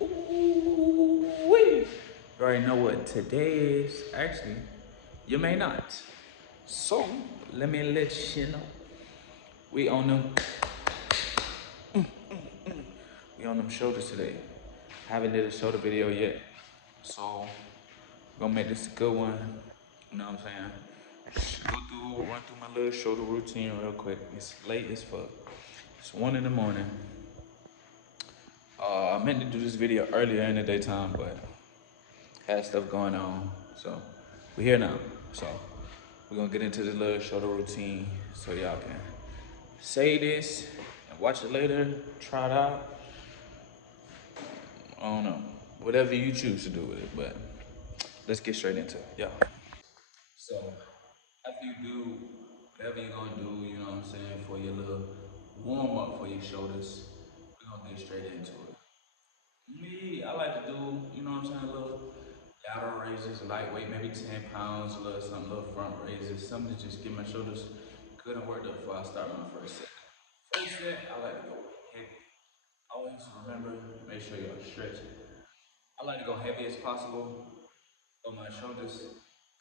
Ooh-wee. You already know what today is. Actually, you may not. So, let me let you know. We on them. We on them shoulders today. Haven't did a shoulder video yet. So, we're gonna make this a good one. You know what I'm saying? Run through my little shoulder routine real quick. It's late as fuck. It's 1 in the morning. I meant to do this video earlier in the daytime, but had stuff going on. So we're here now. So we're gonna get into this little shoulder routine so y'all can say this and watch it later, try it out. I don't know. Whatever you choose to do with it, but let's get straight into it. Yeah. So after you do whatever you're gonna do, you know what I'm saying, for your little warm up for your shoulders, we're gonna get straight into it. Me, I like to do, you know what I'm saying, a little lateral raises, lightweight, maybe 10 pounds, a little something, little front raises, something to just get my shoulders good and worked up before I start my first set. First set, I like to go heavy. Always remember, make sure you're stretching. I like to go heavy as possible on my shoulders.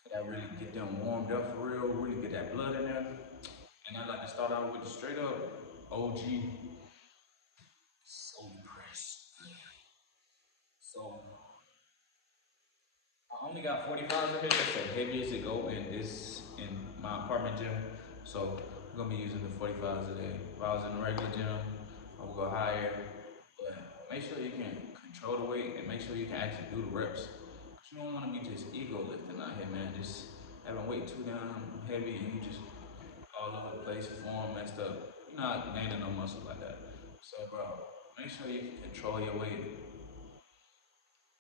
Cause I really get them warmed up for real, really get that blood in there. And I like to start out with the straight up OG shoulder press. So I only got 45s in here. That's the heaviest it go in my apartment gym. So I'm gonna be using the 45s today. If I was in a regular gym, I would go higher. But make sure you can control the weight and make sure you can actually do the reps. Cause you don't wanna be just ego lifting out here, man. Just having weight too down heavy and you just all over the place, form messed up. You're not gaining no muscle like that. So bro, make sure you can control your weight.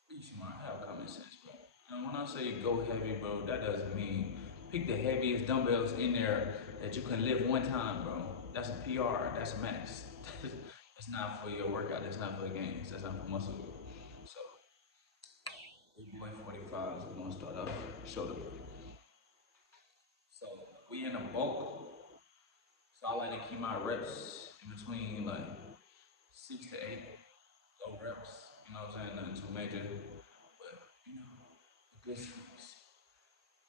Be smart, have common sense, bro. And when I say go heavy, bro, that doesn't mean pick the heaviest dumbbells in there that you can lift one time, bro. That's a PR, that's a max. That's not for your workout, that's not for the gains, that's not for muscle growth. So, big boy 45s, we're gonna start off shoulder. So, we in a bulk. So, I like to keep my reps in between like 6 to 8 low reps. You know what I'm saying? Nothing too major, but you know, good things.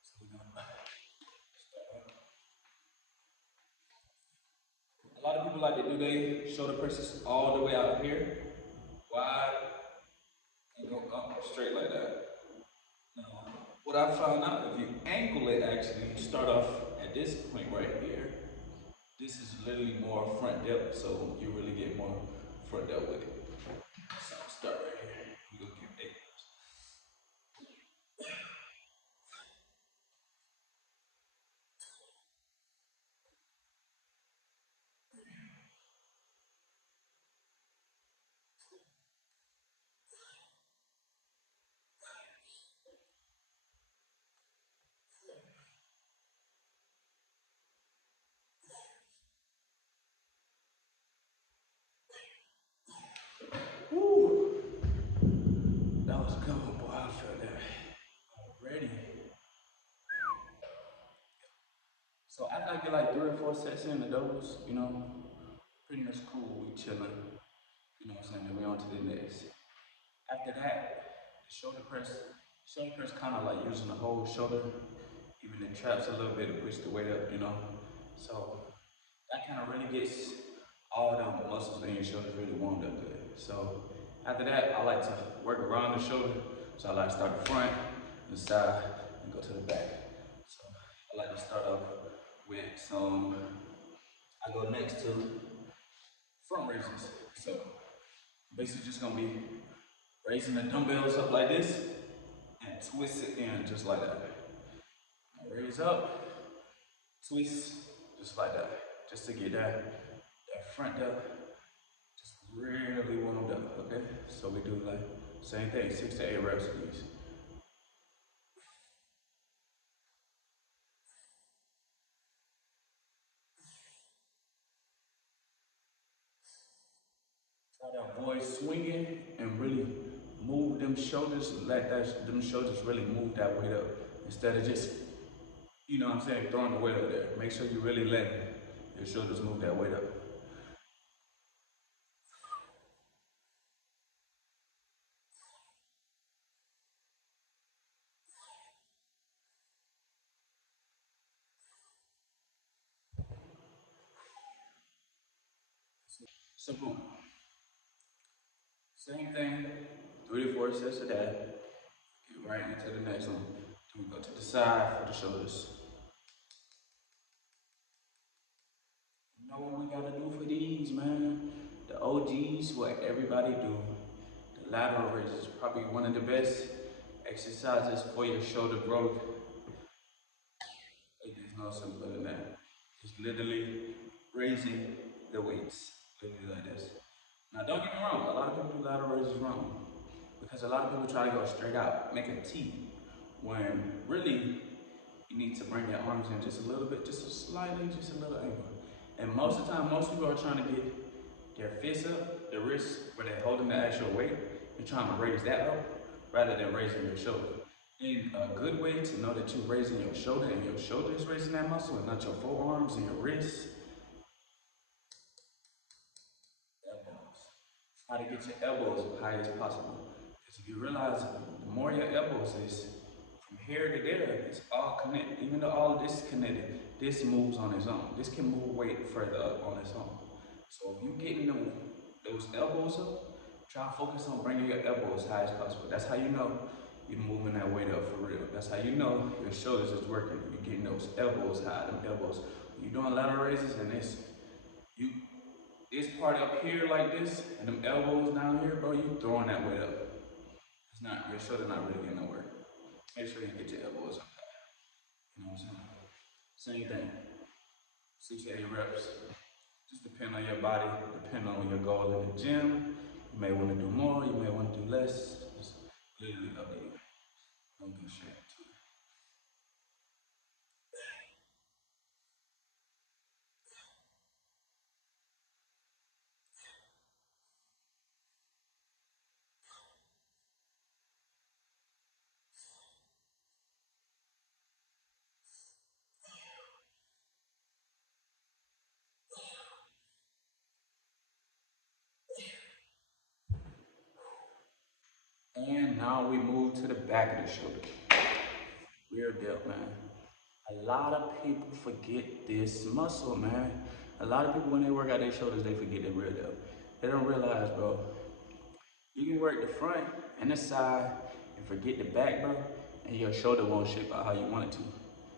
So, we're gonna a lot of people like to do their shoulder presses all the way out here, wide, and go up straight like that. Now, what I found out, if you angle it actually, you start off at this point right here. This is literally more front depth, so you really get more front depth with it. So start right here. We gonna get eight. Woo! That was a good one, boy. I felt that already. So after I get like 3 or 4 sets in of those, you know, pretty much cool. We chilling. You know what I'm saying? Then we on to the next. After that, the shoulder press kind of like using the whole shoulder, even the traps a little bit to push the weight up, you know. So that kind of really gets all the muscles in your shoulders really warmed up good. So after that, I like to work around the shoulder. So I like to start the front, the side, and go to the back. So I like to start off with some, I go next to front raises. So basically just gonna be raising the dumbbells up like this and twist it in just like that. Raise up, twist, just like that. Just to get that front up just really warmed up, okay? So we do like same thing, 6 to 8 reps of these. Try to avoid swinging and really move them shoulders, let them shoulders really move that weight up instead of just You know what I'm saying, throwing the weight up there. Make sure you really let your shoulders move that weight up. Simple. Same thing, 3 to 4 sets of that. Get right into the next one. Then we go to the side for the shoulders. You know what we gotta do for these, man? The OGs, what everybody do. The lateral raises, probably one of the best exercises for your shoulder growth. There's no simpler than that. Just literally raising the weights, literally like this. Now, don't get me wrong. A lot of people do lateral raises wrong because a lot of people try to go straight out, make a T, when really you need to bring your arms in just a little bit, just slightly, just a little angle. And most of the time, most people are trying to get their fists up, the wrists where they're holding the actual weight, they're trying to raise that up rather than raising your shoulder. And a good way to know that you're raising your shoulder and your shoulder is raising that muscle and not your forearms and your wrists, elbows. Try to get your elbows as high as possible. Because if you realize the more your elbows is from here to there, it's all connected. Even though all of this is connected, this moves on its own. This can move weight further up on its own. So if you're getting those elbows up, try to focus on bringing your elbows as high as possible. That's how you know you're moving that weight up for real. That's how you know your shoulders is working. You're getting those elbows high, them elbows. When you're doing lateral raises and you this part up here like this, and them elbows down here, bro, you throwing that weight up. It's not, your shoulder not really getting nowhere. Make sure you get your elbows up high. You know what I'm saying? Same thing. 6 to 8 reps. Just depend on your body, depend on your goal in the gym. You may want to do more, you may want to do less. Just literally up to you. Don't get straight to it. And now we move to the back of the shoulder. Real deal, man. A lot of people forget this muscle, man. A lot of people, when they work out their shoulders, they forget the real deal. They don't realize, bro, you can work the front and the side and forget the back, bro, and your shoulder won't shape out how you want it to.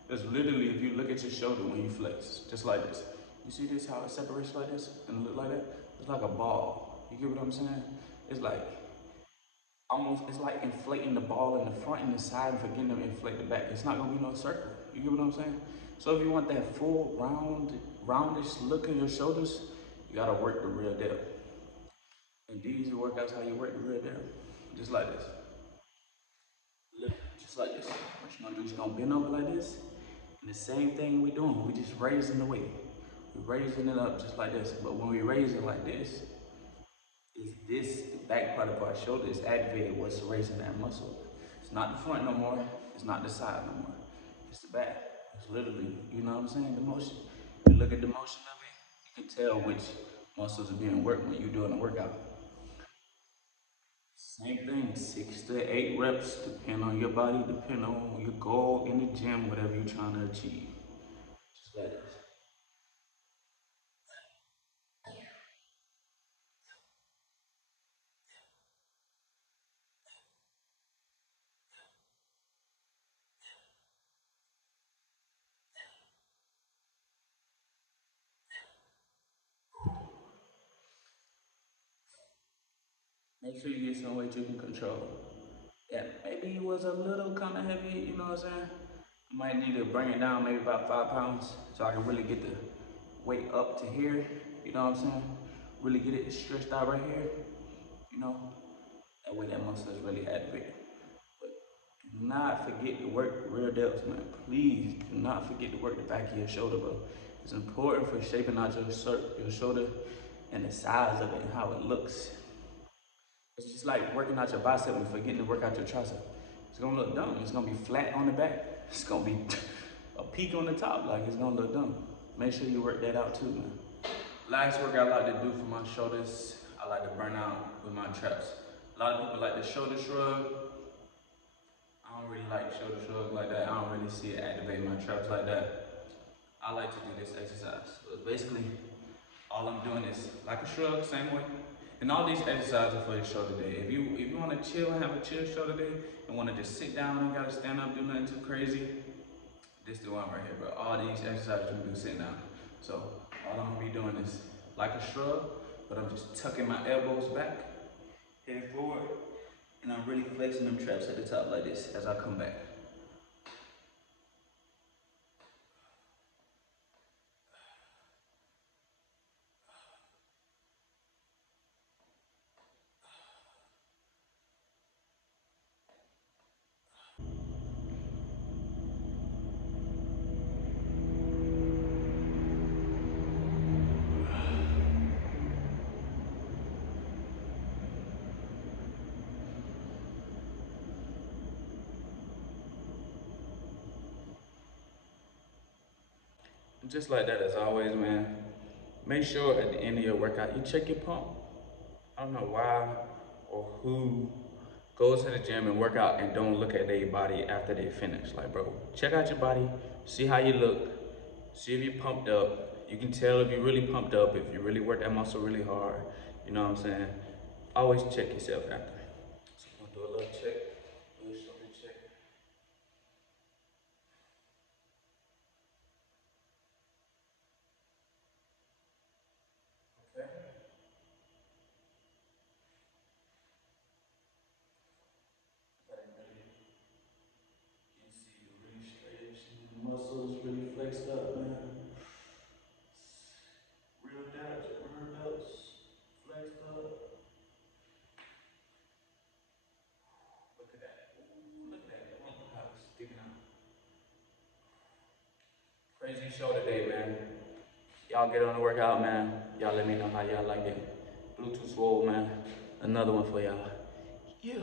Because literally, if you look at your shoulder when you flex, just like this, you see this, how it separates like this and look like that? It's like a ball. You get what I'm saying? It's like almost, it's like inflating the ball in the front and the side and forgetting to inflate the back. It's not gonna be no circle. You get what I'm saying? So if you want that full roundish look in your shoulders, you gotta work the real deal. And these workouts how you work the real deal. Just like this. Look, just like this. What you gonna do is you're gonna bend over like this. And the same thing we doing, we just raising the weight. We're raising it up just like this. But when we raise it like this, is this the back part of our shoulder is activated what's raising that muscle. It's not the front no more, it's not the side no more. It's the back. It's literally, you know what I'm saying, the motion. You look at the motion of it, you can tell which muscles are being worked when you're doing a workout. Same thing, 6 to 8 reps, depend on your body, depend on your goal in the gym, whatever you're trying to achieve. Just like this. Make sure you get some weight you can control. Yeah, maybe it was a little kind of heavy, you know what I'm saying? I might need to bring it down maybe about 5 pounds so I can really get the weight up to here, you know what I'm saying? Really get it stretched out right here, you know? That way that muscle is really activated. But do not forget to work the rear delts, man. Please do not forget to work the back of your shoulder, bro. It's important for shaping out your shoulder and the size of it and how it looks. It's just like working out your bicep and forgetting to work out your tricep. It's gonna look dumb. It's gonna be flat on the back. It's gonna be a peak on the top, like it's gonna look dumb. Make sure you work that out too, man. Last work I like to do for my shoulders, I like to burn out with my traps. A lot of people like the shoulder shrug. I don't really like shoulder shrug like that. I don't really see it activate my traps like that. I like to do this exercise. So basically, all I'm doing is like a shrug, same way. And all these exercises are for your shoulder day. If you want to chill and have a chill shoulder day and want to just sit down and gotta stand up, do nothing too crazy, this is the one right here, bro. All these exercises you can do sitting down. So all I'm gonna be doing is like a shrug, but I'm just tucking my elbows back, head forward, and I'm really flexing them traps at the top like this as I come back. Just like that as always, man. Make sure at the end of your workout, you check your pump. I don't know why or who goes to the gym and work out and don't look at their body after they finish. Like, bro, check out your body, see how you look, see if you're pumped up. You can tell if you're really pumped up, if you really work that muscle really hard. You know what I'm saying? Always check yourself after. So I'm gonna do a little check, a little shoulder check. Okay. You can see the really stretched, the muscles really flexed up, man. Real delts, flexed up. Look at that. Look at that. How it's sticking out. Crazy shoulder day, man. Y'all get on the workout, man. Y'all let me know how y'all like it. Bluetooth Swole, man. Another one for y'all. Yeah.